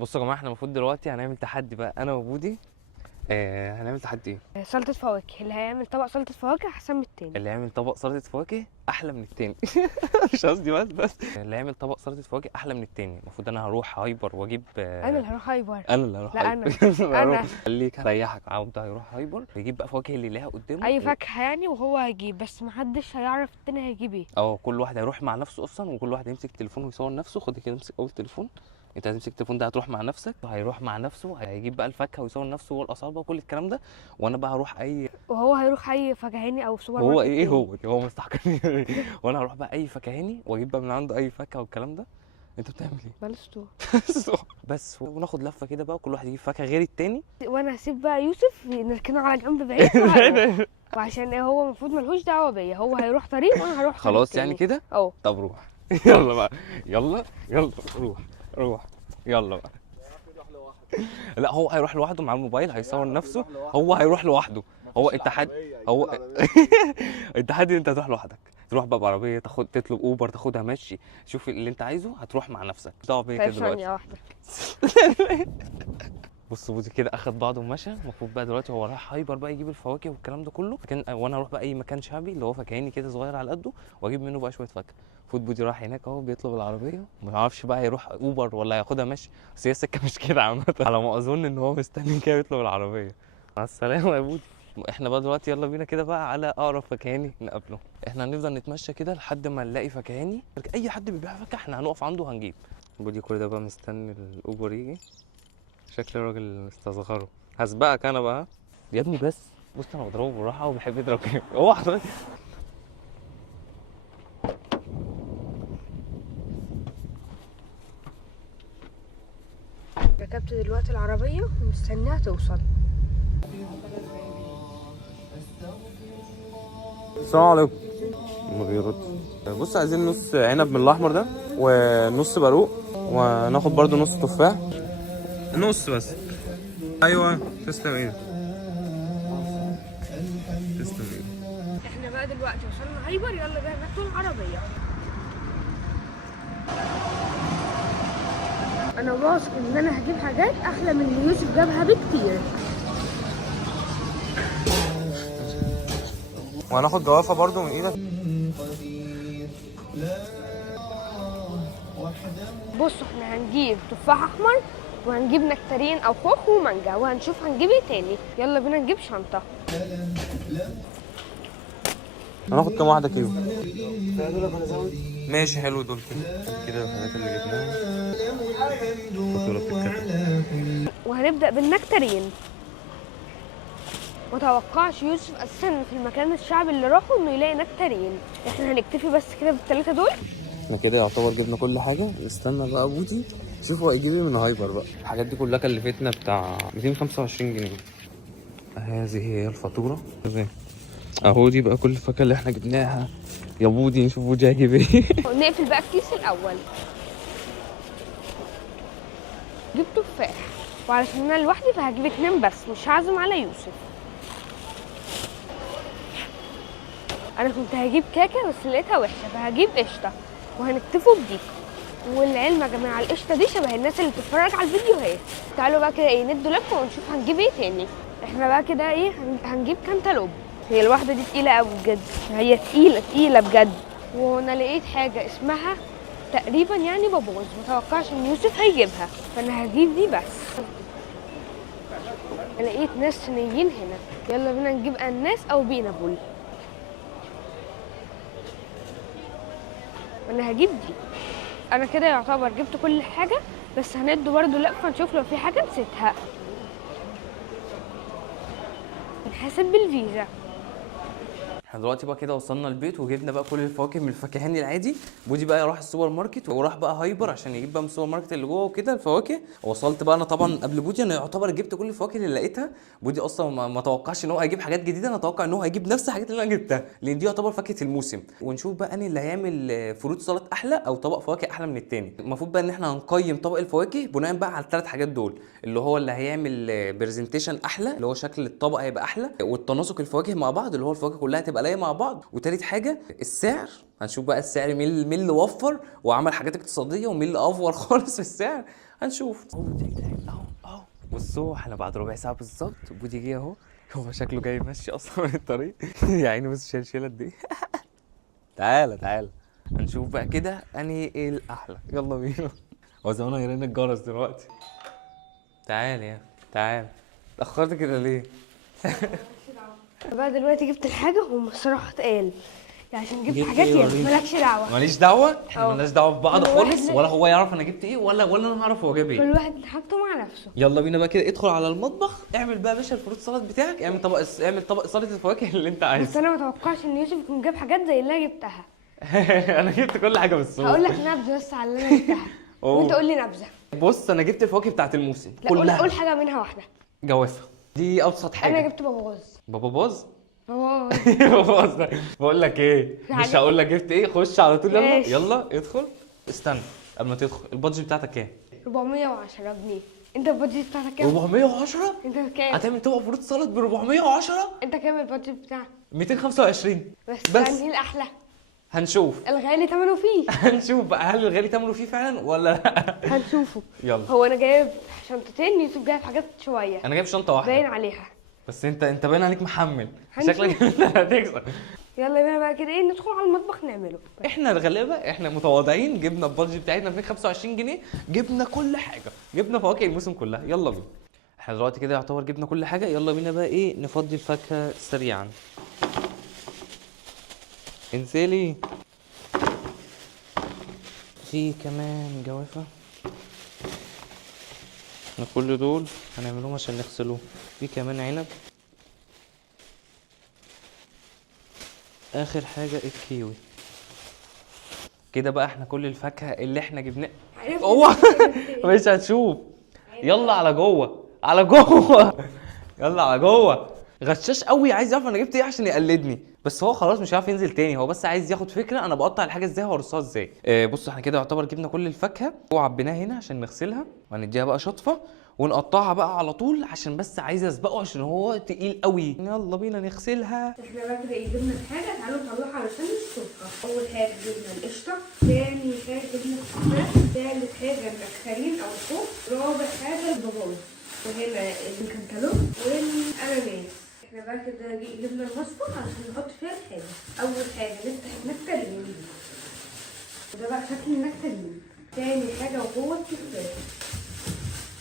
بصوا يا جماعه، احنا المفروض دلوقتي هنعمل تحدي بقى انا وبودي. هنعمل تحدي ايه؟ سلطة فواكه. اللي هيعمل طبق سلطة فواكه أحسن من التاني. اللي يعمل طبق سلطه فواكه احلى من التاني. مش قصدي بس اللي يعمل طبق سلطه فواكه احلى من التاني. المفروض انا هروح هايبر واجيب أنا اللي هروح هايبر. انا اللي هروح لا هايبر. أنا هروح. أنا خليك هريحك. عاوز هيروح هايبر يجيب بقى فواكه اللي يلاقيها قدامه أي فاكهة يعني، وهو هيجيب، بس محدش هيعرف التاني هيجيب ايه. كل واحد هيروح مع نفسه اصلا، وكل واحد هيمسك تليفونه ويصور نفسه. خد كده، امسك اول تليفون. انت هتمسك التليفون ده، هتروح مع نفسك، هيروح مع نفسه، هيجيب بقى الفاكهه ويصور نفسه والاسعار بقى وكل الكلام ده. وانا بقى هروح اي. وهو هيروح أي فكهاني أو سوبر هو ماركت ايه تاني. هو مستحقني. وانا هروح بقى اي فكهاني واجيب بقى من عنده اي فاكهه والكلام ده. انت بتعمل ايه؟ بلستو. بس وناخد لفه كده بقى، كل واحد يجيب فاكهه غير التاني. وأنا هسيب بقى يوسف نركنه على جنب بعيد وهروح. وعشان إيه، هو المفروض ملهوش دعوة بيا. هو هيروح طريق وأنا هروح طريق خلاص تاني. يعني كده. أه. طب روح. يلا بقى. يلا يلا. روح. يلا بقى. لا، هو هيروح لوحده مع الموبايل، هيصور نفسه. هو هيروح لوحده. هو التحدي. هو التحدي انت هتروح لوحدك. تروح بقى بعربيه، تطلب اوبر، تاخدها مشي. شوف اللي انت عايزه، هتروح مع نفسك. مش دعوه بيا طيب كده دلوقتي. ثانية واحدة. بص بودي كده اخد بعضه ومشى. المفروض بقى دلوقتي هو رايح هايبر بقى يجيب الفواكه والكلام ده كله. وانا اروح بقى اي مكان شعبي اللي هو فكهاني كده صغير على قده، واجيب منه بقى شويه فاكهه. المفروض بودي راح هناك اهو بيطلب العربيه. ما اعرفش بقى هيروح اوبر ولا هياخدها مشي. بس هي السكه مش كده عامه. على ما اظن ان هو مستني كده يطلب العربيه. مع السلامه يا بودي. احنا بقى دلوقتي يلا بينا كده بقى على اقرب فكهاني نقابله. احنا هنفضل نتمشى كده لحد ما نلاقي فكهاني. اي حد بيبيع فاكهه احنا هنقف عنده وهنجيب. بودي كل ده بقى مستني الاوبر يجي. شكل الراجل مستصغره. هسبقك انا بقى يا ابني. بص انا بضربه بالراحه وبحب يضرب كده. اوعى حضرتك. ركبت دلوقتي العربية ومستنيها توصل. السلام عليكم. ما بيرد. بص، عايزين نص عنب من الاحمر ده، ونص باروق، وناخد برضو نص تفاح. نص بس. ايوه. تسلم ايدك. تسلم ايدك. احنا بقى دلوقتي وصلنا هايبر. يلا بقى ناخد العربية. انا واثق ان انا هجيب حاجات احلى من اللي يوسف جابها بكتير. وهناخد جوافه برضو من ايدك. بصوا، احنا هنجيب تفاح احمر، وهنجيب نكتارين او خوخ ومانجا، وهنشوف هنجيب ايه تاني. يلا بينا نجيب شنطة. هناخد كام واحده كيلو؟ ماشي، حلو دول كده الحاجات اللي جبناها. فاتوره بتتكتب. وهنبدأ بالنكتارين. متوقعش يوسف اساسا في المكان الشعبي اللي راحه انه يلاقي نكتارين. احنا هنكتفي بس كده بالثلاثة دول. احنا كده يعتبر جبنا كل حاجه. استنى بقى بودي شوف هو هيجيب ايه من هايبر بقى. الحاجات دي كلها كلفتنا بتاع 225 جنيه. هذه هي الفاتوره. اهو دي بقى كل الفاكهه اللي احنا جبناها. يا بودي نشوف بودي هيجيب ايه. نقفل بقى الكيس الاول. جبت تفاح، وعلشان انا لوحدي فهجيب 2 بس، مش هعزم على يوسف. انا كنت هجيب كاكا بس لقيتها وحشه، فهجيب قشطه. وهنكتفوا بدي. والعلم يا جماعه القشطه دي شبه الناس اللي بتتفرج على الفيديوهات. تعالوا بقى كده ندوا لفه ونشوف هنجيب ايه تاني. احنا بقى كده هنجيب كانتالوب. هي الواحده دي تقيله قوي بجد. هي تقيله بجد. وانا لقيت حاجه اسمها تقريبا يعني بابوز. متوقعش ان يوسف هيجيبها، فانا هجيب دي بس. لقيت ناس صينيين هنا. يلا بينا نجيب اناس او بينابول. وانا هجيب دي. انا كده يعتبر جبت كل حاجه، بس هندوا برضو لفه نشوف لو في حاجه نسيتها. نحاسب بالفيزا. احنا دلوقتي بقى كده وصلنا البيت وجبنا بقى كل الفواكه من الفكهاني العادي. بودي بقى راح السوبر ماركت وراح بقى هايبر عشان يجيب بقى من السوبر ماركت اللي جوه وكده الفواكه. وصلت بقى انا طبعا قبل بودي. انا يعتبر جبت كل الفواكه اللي لقيتها. بودي اصلا ما توقعش ان هو هيجيب حاجات جديده. انا اتوقع ان هو هيجيب نفس الحاجات اللي انا جبتها، لان دي يعتبر فاكهه الموسم. ونشوف بقى اني اللي هيعمل فروت سلطه احلى او طبق فواكه احلى من التاني. المفروض بقى ان احنا هنقيم طبق الفواكه بناء بقى على الثلاث حاجات دول، اللي هو اللي هيعمل برزنتيشن احلى، اللي هو شكل الطبق هيبقى احلى، والتناسق الفواكه مع بعض، اللي هو الفواكه كلها تبقى لايقه مع بعض. وتالت حاجه السعر. هنشوف بقى السعر مين اللي وفر وعمل حاجات اقتصاديه، ومين اللي افور خالص في السعر. هنشوف. اهو بودي جاي اهو. بصوا احنا بعد ربع ساعه بالظبط بودي جه اهو. هو شكله جاي ماشي اصلا من الطريق. يا عيني بس شايل قد ايه. تعالى هنشوف بقى كده انهي ايه الاحلى. يلا بينا. هو زمانه هيرن الجرس دلوقتي. تعال اتاخرت كده ليه؟ بقى دلوقتي جبت الحاجه هم الصراحه تقال يعني عشان جبت جبت حاجات إيه يعني وريني؟ مالكش دعوه. ماليش دعوه، احنا أه. مالناش دعوه ببعض كل خالص، واحد ولا هو يعرف انا جبت ايه ولا انا هعرف هو جاب كل ايه. واحد حاجته مع نفسه. يلا بينا بقى كده، ادخل على المطبخ اعمل بقى يا باشا الفروت سلطه بتاعك، اعمل طبق سلطه الفواكه اللي انت بس عايزه. انا ما اتوقعش ان يوسف يكون جاب حاجات زي اللي انا جبتها. انا جبت كل حاجه بالصوت. هقول لك نبذه بس على اللي انا جبتها وانت قول لي نبذه. بص انا جبت الفواكه بتاعت الموسم لا كلها. قول حاجه منها واحده. جوافه دي ابسط حاجه. انا جبت باباز. بابا باظ. باباز. بابا باظ ده. بقول لك ايه، في مش حاجة؟ هقول لك جبت ايه، خش على طول. يلا ماشي. يلا ادخل. استنى قبل ما تدخل، البادجت بتاعتك كام؟ 410 جنيه. انت البادجت بتاعتك كام؟ 410. انت كام؟ هتعمل طبق فروت سلطه ب 410؟ انت كام البادجت بتاعك؟ 225. بس انهي الاحلى؟ هنشوف. الغالي ثمنه فيه. هنشوف بقى هل الغالي تمره فيه فعلا ولا لا. هنشوفه. يلا. هو انا جايب شنطتين، يوسف جايب حاجات شويه انا جايب شنطه واحده باين عليها. بس انت باين عليك محمل. هنشوف. شكلك انت هتكسب. يلا بينا بقى كده ايه ندخل على المطبخ نعمله. احنا الغلابه، احنا متواضعين، جبنا البادجت بتاعتنا 225 جنيه، جبنا كل حاجه، جبنا فواكه الموسم كلها. يلا بينا. احنا دلوقتي كده يعتبر جبنا كل حاجه. يلا بينا بقى ايه نفضي الفاكهه سريعا. انزلي. في كمان جوافه. احنا كل دول هنعملهم عشان نغسلوه. في كمان عنب. اخر حاجه الكيوي. كده بقى احنا كل الفاكهه اللي احنا جبناها. هو مش هتشوف. يلا على جوه على جوه. يلا على جوه. غشاش قوي، عايز يعرف انا جبت ايه عشان يقلدني، بس هو خلاص مش هيعرف ينزل تاني، هو بس عايز ياخد فكره انا بقطع الحاجه ازاي وارصها ازاي. بصوا احنا كده يعتبر جبنا كل الفاكهه وعبيناها هنا عشان نغسلها وهنديها بقى شطفه ونقطعها بقى على طول، عشان بس عايز اسبقه عشان هو تقيل قوي. يلا بينا نغسلها. احنا بقى كده ايه جبنا الحاجه، تعالوا نطلعها علشان نشوفها. اول حاجه جبنا القشطه، ثاني حاجه جبنا التفاح، ثالث حاجه النكتارين او الخوخ، رابع حاجه الباباز، وهنا الكنتالوب والاناناس. احنا بقى كده جبنا المصفى عشان نحط فيها الحاجه. اول حاجه نفتح النكتارين، وده بقى شكل النكتارين. ثاني حاجه وهو التفاح.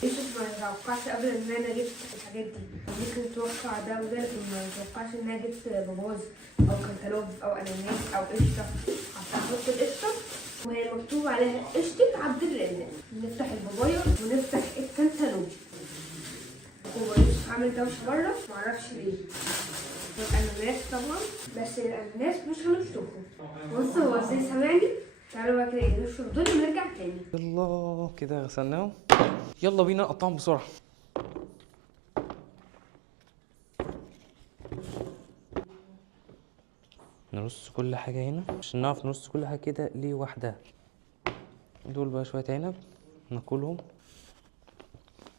يوسف ما توقعش قبل ان انا جبت الحاجات دي، ممكن تتوقع ده وده لكن ما توقعش ان انا جبت باباز او كنتالوب او اناناس او قشطه. عشان احط القشطه وهي مكتوب عليها قشطه عبد الرزاق. نفتح البابايا ونفتح الكنتالوب. هو يوسف عامل دوشه بره معرفش ليه. والاناناس طبعا، بس الاناناس مش هنشطفه. بص هو ازاي سامعني. تعالوا بقى كده نشوف دول ونرجع تاني. يلا كده غسلناهم. يلا بينا نقطعهم بسرعه. نرص كل حاجه هنا عشان نعرف نرص كل حاجه كده ليه واحده. دول بقى شويه عنب ناكلهم.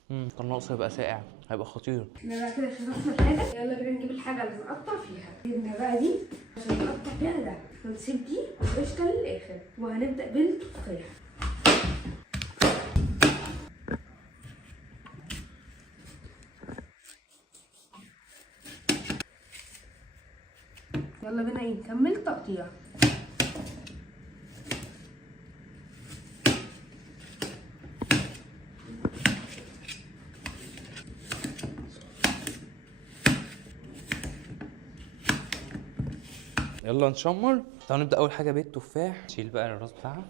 كان ناقص يبقى ساقع، هيبقى خطير. احنا بقى كده شطفنا الحاجه، يلا بينا نجيب الحاجه اللي نقطع فيها. جبنا بقى دي عشان نقطع فيها ده، ونسيب دي والقشطه للاخر، وهنبدا بالتفاح. يلا بينا نكمل تقطيع. يلا نشمر. تعالوا نبدا اول حاجه بالتفاح. نشيل بقى الراس بتاعها،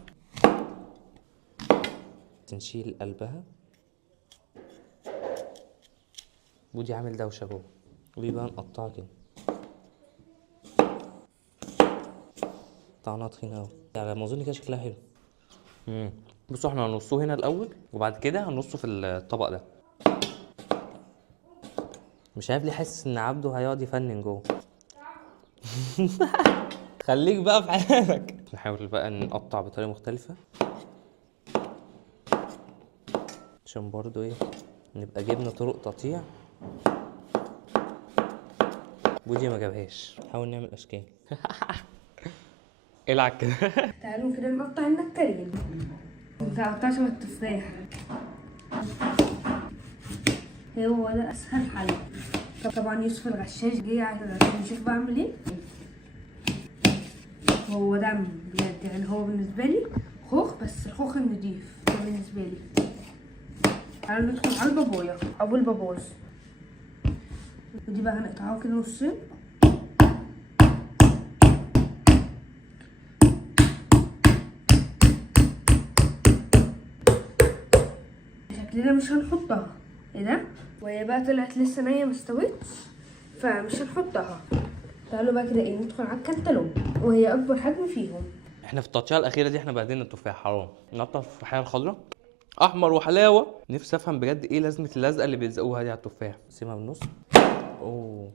نشيل قلبها. بودي عامل دوشه جوه، ودي بقى نقطعها كده. قطعناها تخينه قوي على ما اظن كده شكلها حلو. بصوا احنا هنرصوه هنا الاول وبعد كده هنرصه في الطبق ده. مش عارف ليه حاسس ان عبده هيقعد يفنن جوه. خليك بقى في حالك. نحاول بقى نقطع بطريقه مختلفه عشان برضو ايه نبقى جبنا طرق تقطيع. بودي ما جابهاش. نحاول نعمل اشكال. العب كده. تعالوا كده نقطع النكتارين. ما تقطعش من التفاح. هو ده اسهل حل. طبعا يوسف الغشاش جه عشان يشوف بعمل ايه. هو ده بجد يعني، هو بالنسبه لي خوخ، بس الخوخ النضيف ده بالنسبه لي. تعالوا ندخل على البابايا ابو الباباز. ودي بقى هنقطعها كده نصين. شكلنا مش هنحطها. ايه ده؟ وهي بقى طلعت لسه نيه مستوتش، فمش هنحطها. تعالوا بقى كده ايه ندخل على الكنتالوب، وهي اكبر حجم فيهم. احنا في التقطيعه الاخيره دي احنا بهدلنا التفاح، حرام نقطع التفاحيه الخضراء احمر وحلاوه. نفسي افهم بجد ايه لازمه اللزقه اللي بيلزقوها دي على التفاح. سيبها بالنص. اوه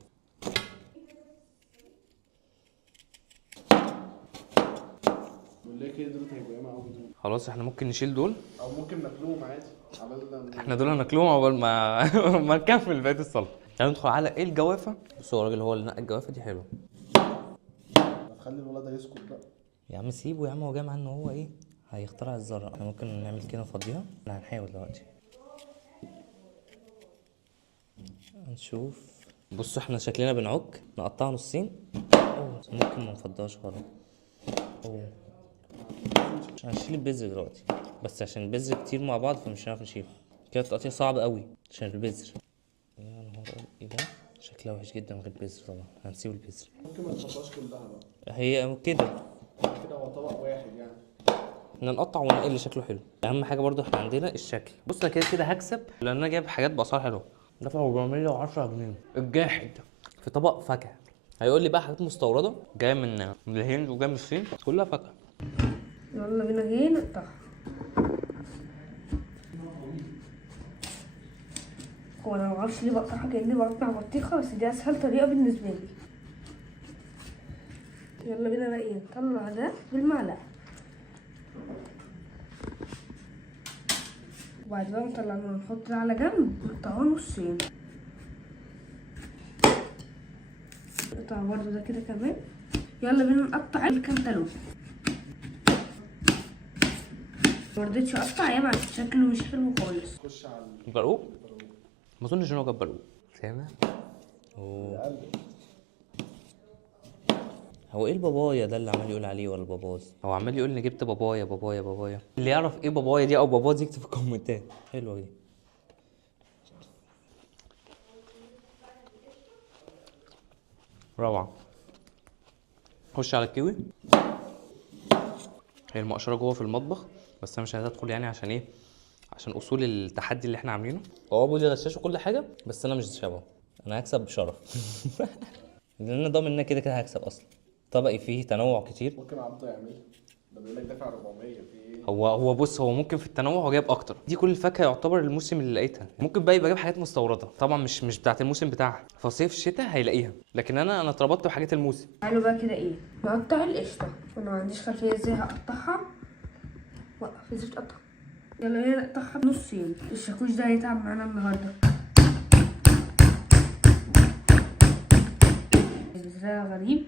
ليه كده؟ دول هيبقوا ياما قوي دول. خلاص احنا ممكن نشيل دول، او ممكن ناكلوهم عادي. عملنا احنا دول هناكلهم عقبال ما ما نكمل بقيه السلطه. تعالوا ندخل على ايه الجوافه. بصوا هو الراجل هو اللي نقى الجوافه دي، حلوه. هتخلي الولد ده يسكت بقى. يا عم سيبه يا عم، هو جاي معاه ان هو ايه هيخترع الذره. احنا ممكن نعمل كده نفضيها. احنا هنحاول دلوقتي نشوف. بصوا احنا شكلنا بنعك، نقطعها نصين. اوه ممكن ما نفضيهاش خالص. اوه مش هنشيل البذر دلوقتي، بس عشان البذر كتير مع بعض فمش هنعرف نشيله كده. التقطيع صعب قوي عشان البذر. يا نهار ايه ده، شكلها وحش جدا من غير بذر. طبعا هنسيب البذر. ممكن ما تحطهاش كلها بقى. هي كده كده هو طبق واحد يعني. احنا نقطع وننقي اللي شكله حلو. اهم حاجه برضو احنا عندنا الشكل. بص انا كده كده هكسب لان انا جايب حاجات باسعار حلوه. دفع 410 جنيه الجاحد في طبق فاكهه. هيقول لي بقى حاجات مستورده جايه من الهند وجايه من الصين، كلها فاكهه. يلا بينا ايه نقطعها. هو انا معرفش ليه بقطعها كأني بقطع بطيخة، بس دي اسهل طريقة بالنسبة لي. يلا بينا بقى ايه نطلع ده بالمعلقة، وبعد بقى نطلعه نحط ده على جنب نقطعه نصين. نقطع برضه ده كده كمان. يلا بينا نقطع الكنتالوب. مرضتش اقطع ياما عشان شكله مش حلو خالص. خش على البرقوق ما اظنش ان هو جاب برقوق. سامع؟ اوه هو ايه البابايا ده اللي عمال يقول عليه ولا الباباز؟ هو عمال يقول اني جبت بابايا بابايا بابايا. اللي يعرف ايه بابايا دي او باباز يكتب في الكومنتات. حلوه دي. روعه. خش على الكيوي. هي المقشره جوه في المطبخ، بس انا مش عايز ادخل يعني عشان ايه؟ عشان اصول التحدي اللي احنا عاملينه. هو ابو اللي غشاش وكل حاجه، بس انا مش شبهه. انا هكسب بشرف. لان انا ضامن ان أنا كده كده هكسب اصلا. طبقي فيه تنوع كتير. ممكن عبده يعملها. ده بيقول لك دافع 400 في ايه؟ هو بص، هو ممكن في التنوع هو جايب اكتر. دي كل الفاكهه يعتبر الموسم اللي لقيتها. ممكن بقى يبقى جايب حاجات مستورده طبعا مش بتاعت الموسم بتاعها، فصيف الشتاء هيلاقيها. لكن انا اتربطت بحاجات الموسم. تعالوا بقى كده ايه نقطع القشطة. انا ما عنديش خلفية ازاي هقطعها. وقف ازاي تقطع. يلا بينا نقطعها نصين. الشاكوش ده هيتعب معانا النهارده. ده غريب.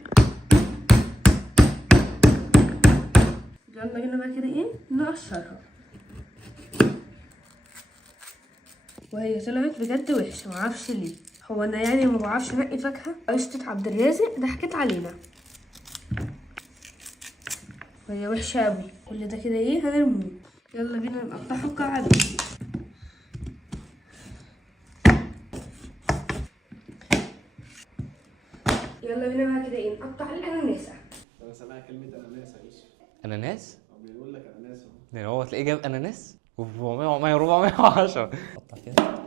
يلا بينا بقى كده ايه نقشرها. وهي طلعت بجد وحشه، معرفش ليه. هو انا يعني ما بعرفش انقي فاكهه. قشطه عبد الرازق ضحكت علينا، وهي وحشه قوي. كل ده كده ايه هنرميه. يلا بينا نقطعها مكعبات. يلا بينا بقى كده ايه نقطع الاناناسه. انا سامع كلمه اناناس يا يوسف. اناناس؟ هو بيقول لك اناناس اهو. يعني هو تلاقيه جاب اناناس و 400 410. قطع كده.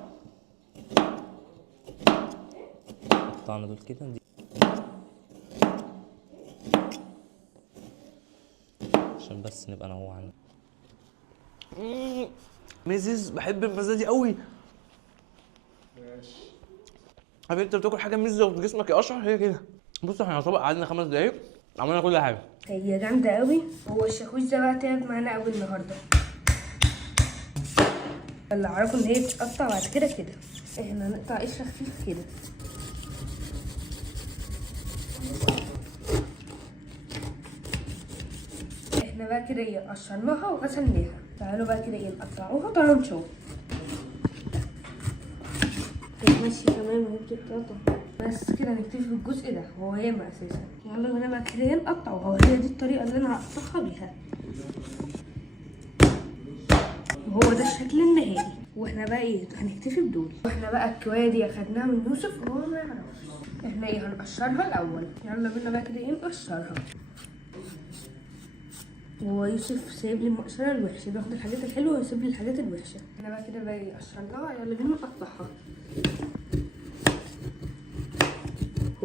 قطعنا دول كده دي. عشان بس نبقى نوعنا. ميزز، بحب المزه دي قوي. ماشي. عارف انت بتاكل حاجه مزه وجسمك يقشعر، هي كده. بص احنا طبق قعدنا 5 دقايق عملنا كل حاجه. هي جامده قوي. هو الشاكوش ده بقى تعب معانا قوي النهارده. اللي اعرفه ان هي بتتقطع بعد كده كده. احنا نقطع قشره خفيف كده. احنا بقى كده ايه قشرناها وغسلناها. تعالوا بقى كده ايه نقطعوها. تعالوا نشوف. ماشي تمام وهي بتتقطع. بس كده نكتفي بالجزء ده، هو ياما اساسا. يلا بينا بقى كده نقطع، وهو هي دي الطريقه اللي انا هقطعها بيها، وهو ده الشكل النهائي. واحنا بقى ايه هنكتفي بدول. واحنا بقى الكوايه دي اخدناها من يوسف وهو ما يعرفش. احنا ايه هنقشرها الاول. يلا بينا بقى كده ايه نقشرها. هو يوسف سايب لي المقشره الوحشه، بياخد الحاجات الحلوه ويسيب لي الحاجات الوحشه. احنا بقى كده بقى قشرناها، يلا بينا نقطعها.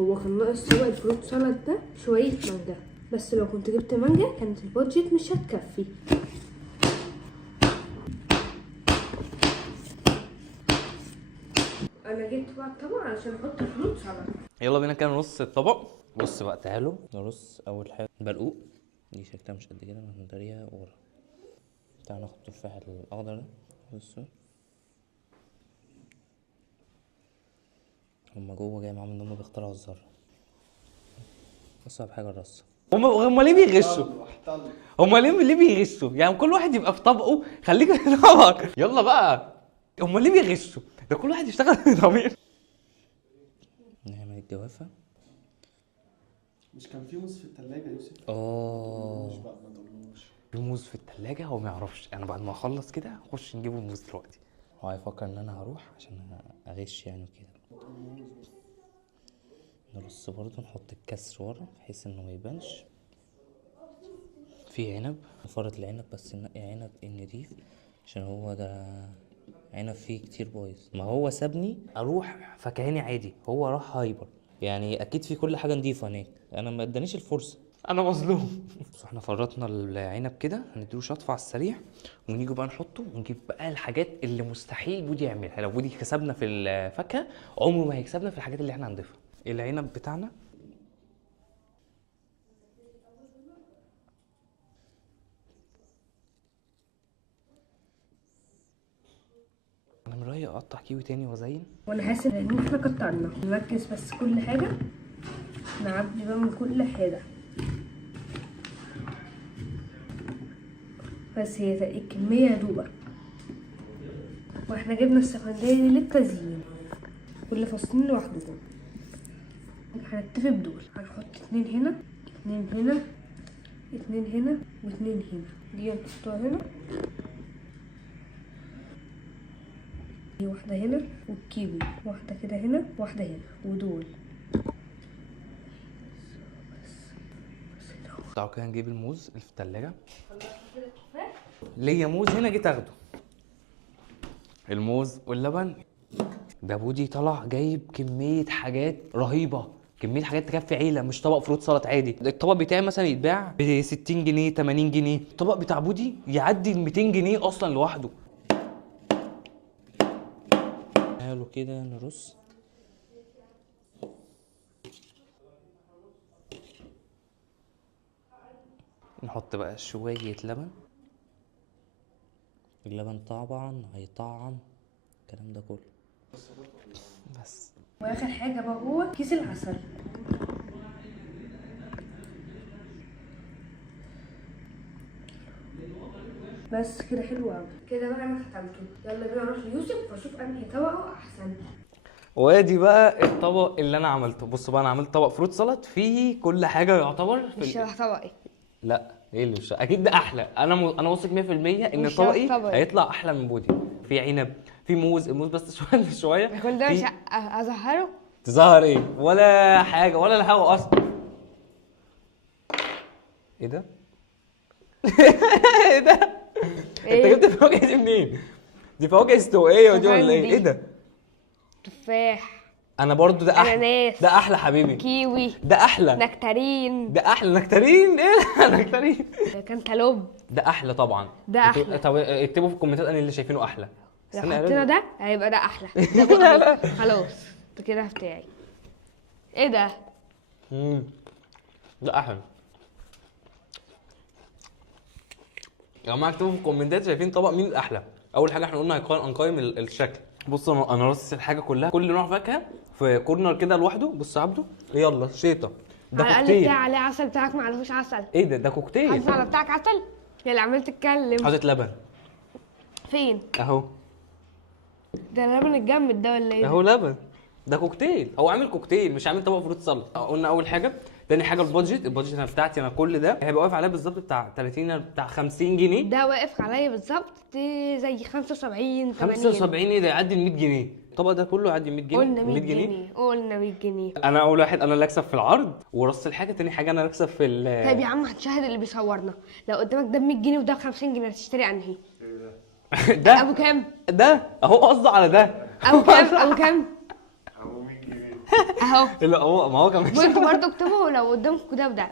هو كان ناقص سواء الفروت سالاد ده شويه مانجا، بس لو كنت جبت مانجا كانت البادجت مش هتكفي. انا جبت بقى الطبق علشان احط الفروت سالاد. يلا بينا كده نرص الطبق. بص بقى تعالوا نرص اول حاجه برقوق، دي شكلها مش قد كده هنداريها ورا. تعالوا ناخد التفاح الاخضر ده. بصوا هما جوه جاي معاهم ان هما بيخترعوا الذره. اصعب حاجه الرصه. هما ليه بيغشوا؟ هما ليه بيغشوا؟ يعني كل واحد يبقى في طبقه، خليك في طبقك. يلا بقى هما ليه بيغشوا؟ ده كل واحد يشتغل بضمير. نعمل الجوافه. مش كان في موز في التلاجة يا يوسف؟ اه بقى ما تقولوش. في موز في التلاجة، هو ما يعرفش. انا بعد ما اخلص كده هخش نجيبه الموز دلوقتي. هو هيفكر ان انا هروح عشان اغش يعني كده. نرص برضه، نحط الكسر ورا بحيث انه ما يبانش. في عنب، نفرط العنب بس ننقي عنب نضيف عشان هو ده عنب فيه كتير بايظ. ما هو سابني اروح فكهاني عادي، هو راح هايبر. يعني اكيد في كل حاجه نضيفه هناك، انا ما ادانيش الفرصه، انا مظلوم. بس احنا فرطنا العنب كده، هنديله شطفه على السريع ونيجي بقى نحطه ونجيب بقى الحاجات اللي مستحيل بودي يعملها. لو بودي كسبنا في الفاكهه عمره ما هيكسبنا في الحاجات اللي احنا هنضيفها. العنب بتاعنا انا من رايي اقطع كيوي تاني وازين. وانا حاسس ان احنا كترنا. نركز بس كل حاجه، نعبي بقى من كل حاجه. بس هي الكميه يا دوبك. واحنا جبنا السفندية دي للتزيين، كل فصلين لوحدهم. هنكتفي بدول. هنحط 2 هنا 2 هنا 2 هنا و2 هنا. دي هنحطها هنا، دي واحدة هنا، والكيوي واحدة كده هنا واحدة هنا، ودول. تعالوا كده نجيب الموز اللي في التلاجة. ليا موز هنا جيت اخده. الموز واللبن. ده بودي طلع جايب كمية حاجات رهيبة، كمية حاجات تكفي عيلة، مش طبق فروت سلطة عادي. الطبق بتاعي مثلا يتباع ب 60 جنيه 80 جنيه، الطبق بتاع بودي يعدي ال 200 جنيه اصلا لوحده. تعالوا كده نرص. نحط بقى شوية لبن. اللبن طبعا هيطعم الكلام ده كله. بس واخر حاجة بقى هو كيس العسل. بس كده حلو قوي كده بقى. انا ختمته. يلا بينا نروح ليوسف واشوف انهي طبقه احسن. وادي بقى الطبق اللي انا عملته. بص بقى انا عملت طبق فروت سلطه فيه كل حاجه يعتبر مش شبه طبقي. لا ايه اللي مش اكيد ده احلى. انا واثق 100% ان مش طبقي طبقي. هيطلع احلى من بودي. في عنب، في موز، الموز بس شويه شويه. كل ده في- مش اظهره. تظهر ايه ولا حاجه ولا الهوا اصلا. ايه ده؟ ايه ده؟ انت إيه؟ جبت الفواكه دي منين؟ دي فواكه استوائيه ودي ولا ايه؟ تفندي. ايه ده؟ تفاح، انا برضو ده احلى. أناناس. ده احلى حبيبي. كيوي، ده احلى. نكتارين، ده احلى. نكتارين ايه؟ نكتارين كانتالوب. ده احلى طبعا. ده انتوا- أحلى. طب اكتبوا في الكومنتات انا اللي شايفينه احلى. لو استنى يا حطينا رب. ده هيبقى ده احلى. لا لا. خلاص ده كده بتاعي. ايه ده؟ ده احلى. يا جماعه اكتبوا في الكومنتات شايفين طبق مين الاحلى. اول حاجه احنا قلنا هنقيم الشكل. بص انا رصص الحاجه كلها، كل نوع فاكهه في كورنر كده لوحده. بص يا عبده يلا شيطه. ده على الاقل كوكتيل. بتاع عليه عسل، بتاعك ما عليهوش عسل. ايه ده كوكتيل. حاطط على بتاعك عسل؟ يلا عمال تتكلم. حاطط لبن فين؟ اهو. ده لبن الجمد ده ولا ايه؟ اهو لبن، ده كوكتيل، هو عامل كوكتيل مش عامل طبق فروت سلطه. قلنا اول حاجه. تاني حاجه البادجت انا بتاعتي انا كل ده هيبقى واقف عليا بالظبط بتاع 30 بتاع 50 جنيه. ده واقف عليا بالظبط زي 75 80. 75 ايه ده يعدي ال 100 جنيه. الطبق ده كله يعدي ال 100 جنيه. قلنا 100 جنيه قلنا 100 جنيه. انا اول واحد انا اللي اكسب في العرض ورص الحاجه، تاني حاجه انا اللي اكسب في طيب يا عم هتشاهد اللي بيصورنا، لو قدامك ده ب 100 جنيه وده ب 50 جنيه هتشتري انهي؟ ده ابو كام؟ ده اهو قصده على ده. ابو كام؟ ابو كام؟ ابو 100 جنيه. اهو. لا هو ما هو كمان وانتوا برضه اكتبوا لو قدامكم ده وده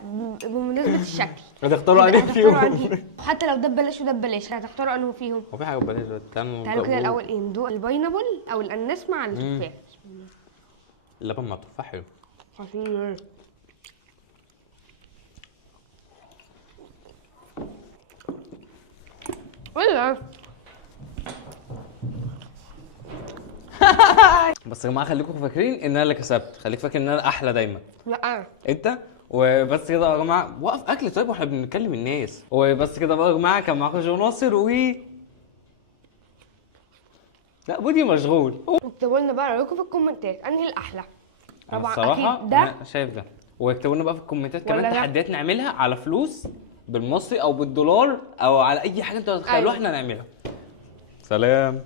بمناسبه الشكل هتختاروا عليه هتختاروا فيهم. أنهي؟ حتى لو ده ببلاش وده ببلاش هتختاروا انه فيهم؟ هو في حاجه ببلاش دلوقتي. تعالوا كده الاول ايه ندوق الباينابل او الاناناس مع التفاح. اللبن مع التفاح حلو. خطير. ولا بس يا جماعه خليكم فاكرين ان انا اللي كسبت، خليك فاكر ان انا احلى دايما. لا انت وبس كده يا جماعه. وقف اكل طيب واحنا بنتكلم الناس. وبس كده بقى يا جماعه، كان معاكم جو ناصر لا بودي مشغول. اكتبوا لنا بقى رايكم في الكومنتات انهي الاحلى. انا طبعا الصراحه اكيد ده انا شايف ده. واكتبوا لنا بقى في الكومنتات ولا كمان ده؟ تحديات نعملها على فلوس بالمصري او بالدولار او على اي حاجه انتوا تتخيلوها أيوة. احنا نعملها. سلام.